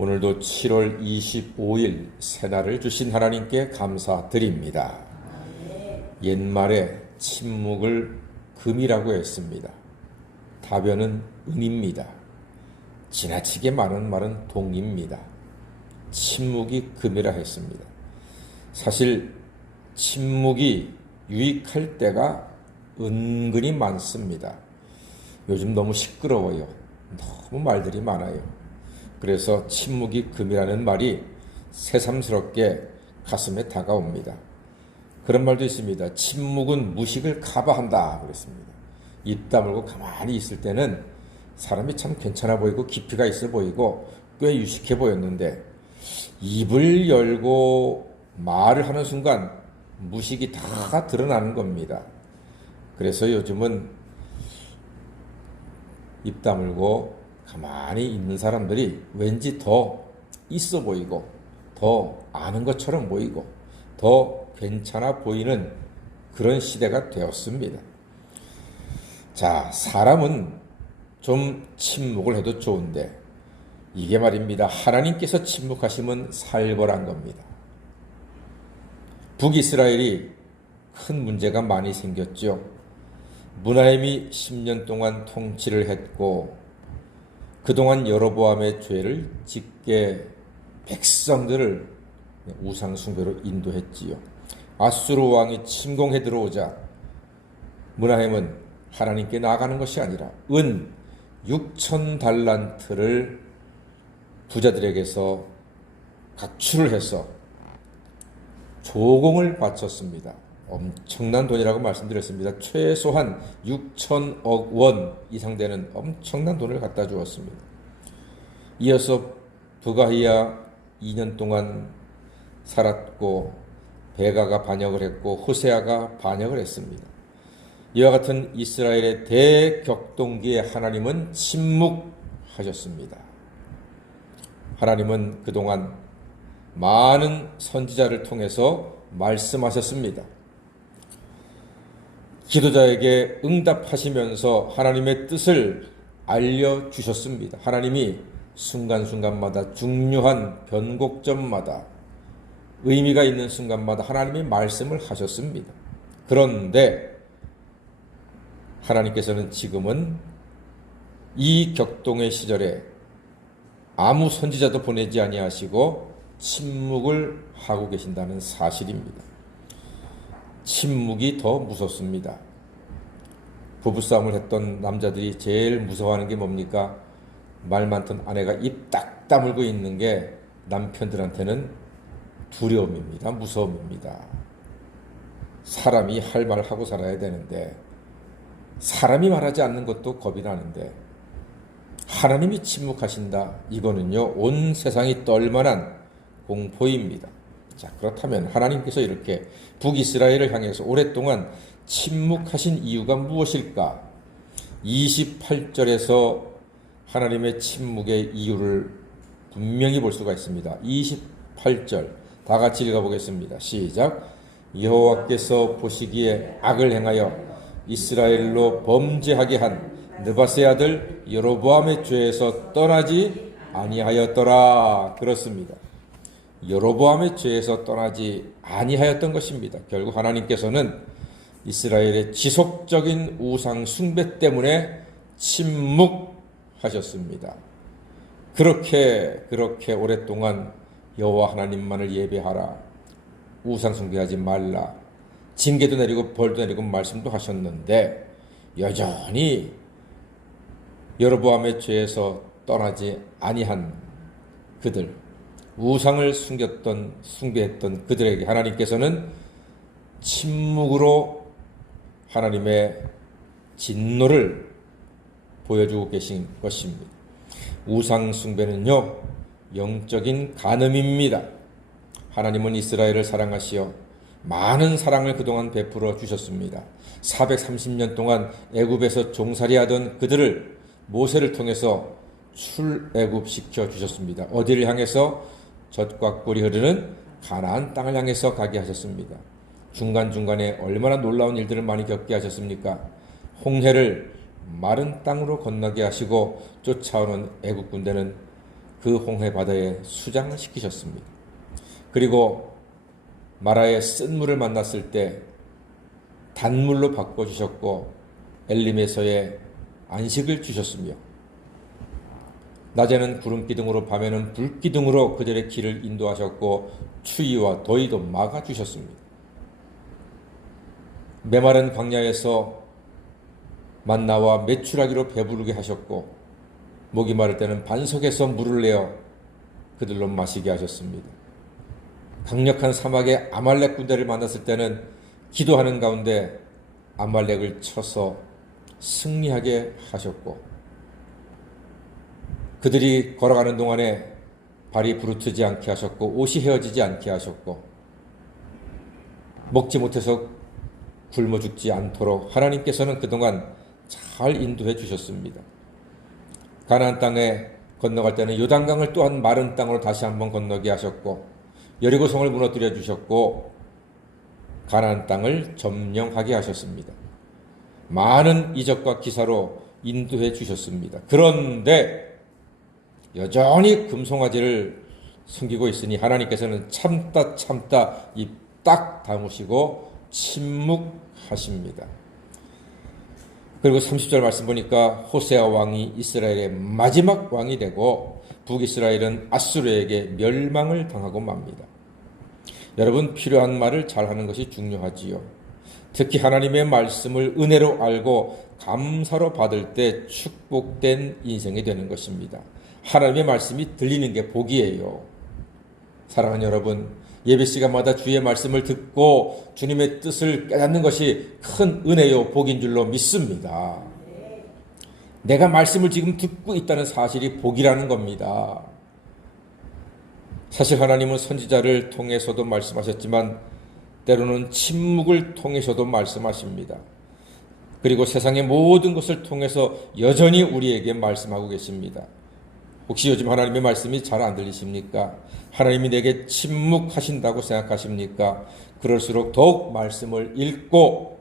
오늘도 7월 25일 새날을 주신 하나님께 감사드립니다. 옛말에 침묵을 금이라고 했습니다. 다변은 은입니다. 지나치게 많은 말은 동입니다. 침묵이 금이라 했습니다. 사실 침묵이 유익할 때가 은근히 많습니다. 요즘 너무 시끄러워요. 너무 말들이 많아요. 그래서 침묵이 금이라는 말이 새삼스럽게 가슴에 다가옵니다. 그런 말도 있습니다. 침묵은 무식을 커버한다 그랬습니다. 입 다물고 가만히 있을 때는 사람이 참 괜찮아 보이고 깊이가 있어 보이고 꽤 유식해 보였는데 입을 열고 말을 하는 순간 무식이 다 드러나는 겁니다. 그래서 요즘은 입 다물고 가만히 있는 사람들이 왠지 더 있어 보이고 더 아는 것처럼 보이고 더 괜찮아 보이는 그런 시대가 되었습니다. 자, 사람은 좀 침묵을 해도 좋은데 이게 말입니다. 하나님께서 침묵하시면 살벌한 겁니다. 북이스라엘이 큰 문제가 많이 생겼죠. 므나헴이 10년 동안 통치를 했고 그동안 여로보암의 죄를 짓게 백성들을 우상 숭배로 인도했지요. 아수르 왕이 침공해 들어오자 므나헴은 하나님께 나아가는 것이 아니라 은 6,000달란트를 부자들에게서 각출을 해서 조공을 바쳤습니다. 엄청난 돈이라고 말씀드렸습니다. 최소한 6천억 원 이상 되는 엄청난 돈을 갖다 주었습니다. 이어서 부가히야 2년 동안 살았고 베가가 반역을 했고 호세아가 반역을 했습니다. 이와 같은 이스라엘의 대격동기에 하나님은 침묵하셨습니다. 하나님은 그동안 많은 선지자를 통해서 말씀하셨습니다. 기도자에게 응답하시면서 하나님의 뜻을 알려주셨습니다. 하나님이 순간순간마다 중요한 변곡점마다 의미가 있는 순간마다 하나님이 말씀을 하셨습니다. 그런데 하나님께서는 지금은 이 격동의 시절에 아무 선지자도 보내지 아니하시고 침묵을 하고 계신다는 사실입니다. 침묵이 더 무섭습니다. 부부싸움을 했던 남자들이 제일 무서워하는 게 뭡니까? 말 많던 아내가 입 딱 다물고 있는 게 남편들한테는 두려움입니다. 무서움입니다. 사람이 할 말을 하고 살아야 되는데 사람이 말하지 않는 것도 겁이 나는데 하나님이 침묵하신다. 이거는요 온 세상이 떨만한 공포입니다. 자, 그렇다면 하나님께서 이렇게 북이스라엘을 향해서 오랫동안 침묵하신 이유가 무엇일까? 28절에서 하나님의 침묵의 이유를 분명히 볼 수가 있습니다. 28절 다 같이 읽어보겠습니다. 시작. 여호와께서 보시기에 악을 행하여 이스라엘로 범죄하게 한 느바세 아들 여로보암의 죄에서 떠나지 아니하였더라. 그렇습니다. 여로보암의 죄에서 떠나지 아니하였던 것입니다. 결국 하나님께서는 이스라엘의 지속적인 우상 숭배 때문에 침묵하셨습니다. 그렇게 오랫동안 여호와 하나님만을 예배하라. 우상 숭배하지 말라. 징계도 내리고 벌도 내리고 말씀도 하셨는데 여전히 여로보암의 죄에서 떠나지 아니한 그들, 우상을 숭배했던 그들에게 하나님께서는 침묵으로 하나님의 진노를 보여주고 계신 것입니다. 우상 숭배는요 영적인 간음입니다. 하나님은 이스라엘을 사랑하시어 많은 사랑을 그동안 베풀어 주셨습니다. 430년 동안 애굽에서 종살이하던 그들을 모세를 통해서 출애굽시켜 주셨습니다. 어디를 향해서? 젖과 꿀이 흐르는 가나안 땅을 향해서 가게 하셨습니다. 중간중간에 얼마나 놀라운 일들을 많이 겪게 하셨습니까? 홍해를 마른 땅으로 건너게 하시고 쫓아오는 애국 군대는 그 홍해 바다에 수장을 시키셨습니다. 그리고 마라의 쓴 물을 만났을 때 단물로 바꿔주셨고 엘림에서의 안식을 주셨으며 낮에는 구름 기둥으로 밤에는 불 기둥으로 그들의 길을 인도하셨고 추위와 더위도 막아주셨습니다. 메마른 광야에서 만나와 메추라기로 배부르게 하셨고 목이 마를 때는 반석에서 물을 내어 그들로 마시게 하셨습니다. 강력한 사막의 아말렉 군대를 만났을 때는 기도하는 가운데 아말렉을 쳐서 승리하게 하셨고 그들이 걸어가는 동안에 발이 부르트지 않게 하셨고 옷이 헤어지지 않게 하셨고 먹지 못해서 굶어 죽지 않도록 하나님께서는 그동안 잘 인도해 주셨습니다. 가나안 땅에 건너갈 때는 요단강을 또한 마른 땅으로 다시 한번 건너게 하셨고 여리고성을 무너뜨려 주셨고 가나안 땅을 점령하게 하셨습니다. 많은 이적과 기사로 인도해 주셨습니다. 그런데 여전히 금송아지를 숨기고 있으니 하나님께서는 참다 입 딱 다무시고 침묵하십니다. 그리고 30절 말씀 보니까 호세아 왕이 이스라엘의 마지막 왕이 되고 북이스라엘은 아수르에게 멸망을 당하고 맙니다. 여러분, 필요한 말을 잘하는 것이 중요하지요. 특히 하나님의 말씀을 은혜로 알고 감사로 받을 때 축복된 인생이 되는 것입니다. 하나님의 말씀이 들리는 게 복이에요. 사랑하는 여러분, 예배 시간마다 주의 말씀을 듣고 주님의 뜻을 깨닫는 것이 큰 은혜요 복인 줄로 믿습니다. 내가 말씀을 지금 듣고 있다는 사실이 복이라는 겁니다. 사실 하나님은 선지자를 통해서도 말씀하셨지만 때로는 침묵을 통해서도 말씀하십니다. 그리고 세상의 모든 것을 통해서 여전히 우리에게 말씀하고 계십니다. 혹시 요즘 하나님의 말씀이 잘 안 들리십니까? 하나님이 내게 침묵하신다고 생각하십니까? 그럴수록 더욱 말씀을 읽고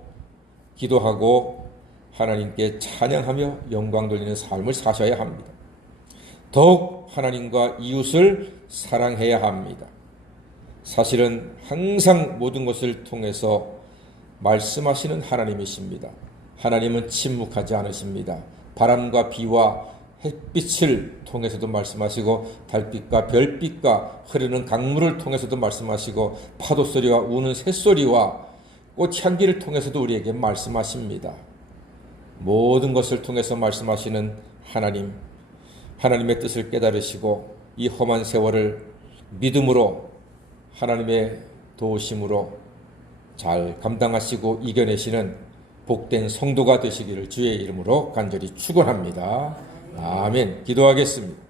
기도하고 하나님께 찬양하며 영광 돌리는 삶을 사셔야 합니다. 더욱 하나님과 이웃을 사랑해야 합니다. 사실은 항상 모든 것을 통해서 말씀하시는 하나님이십니다. 하나님은 침묵하지 않으십니다. 바람과 비와 햇빛을 통해서도 말씀하시고 달빛과 별빛과 흐르는 강물을 통해서도 말씀하시고 파도소리와 우는 새소리와 꽃향기를 통해서도 우리에게 말씀하십니다. 모든 것을 통해서 말씀하시는 하나님, 하나님의 뜻을 깨달으시고 이 험한 세월을 믿음으로 하나님의 도우심으로 잘 감당하시고 이겨내시는 복된 성도가 되시기를 주의 이름으로 간절히 축원합니다. 아멘. 기도하겠습니다.